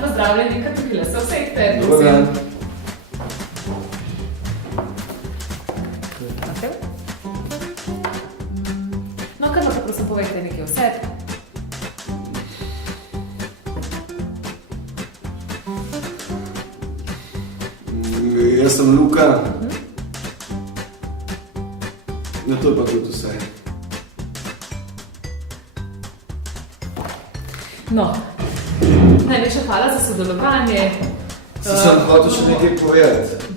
pozdravljeni, Katrila, se vsejte. Dobar dan. No, kar pa prosim povejte nekaj o sebi. Jaz sem Luka. No, to je pa tudi vse. No, najlepša hvala za sodelovanje. Sem hotel še nekaj povedati.